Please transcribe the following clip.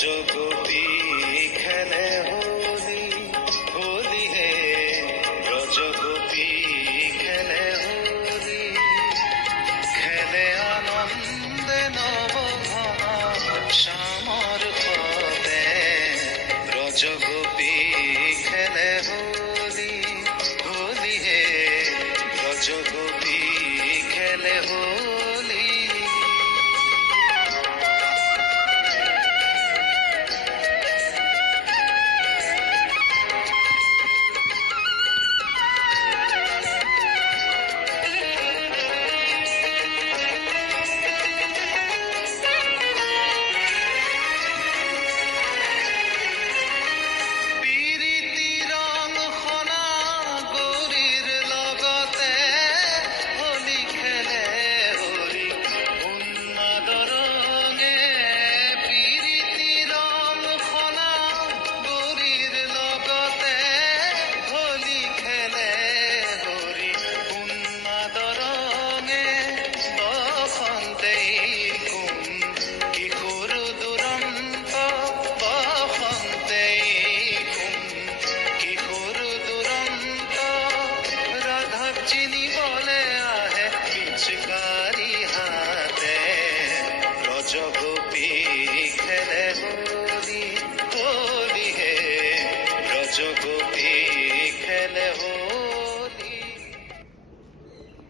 ব্রজগোপী খেলে হোলি, হোলি হে ব্রজগোপী খেলে হোলি, খেলে আনন্দে নবঘন শ্যামর পদে, ব্রজগোপী খেলে হোলি, হোলি হে ব্রজগোপী খেলে হোলি। চিনি বলে আহে পিচকারি হাতে, ব্রজগোপী খেলে হোলি।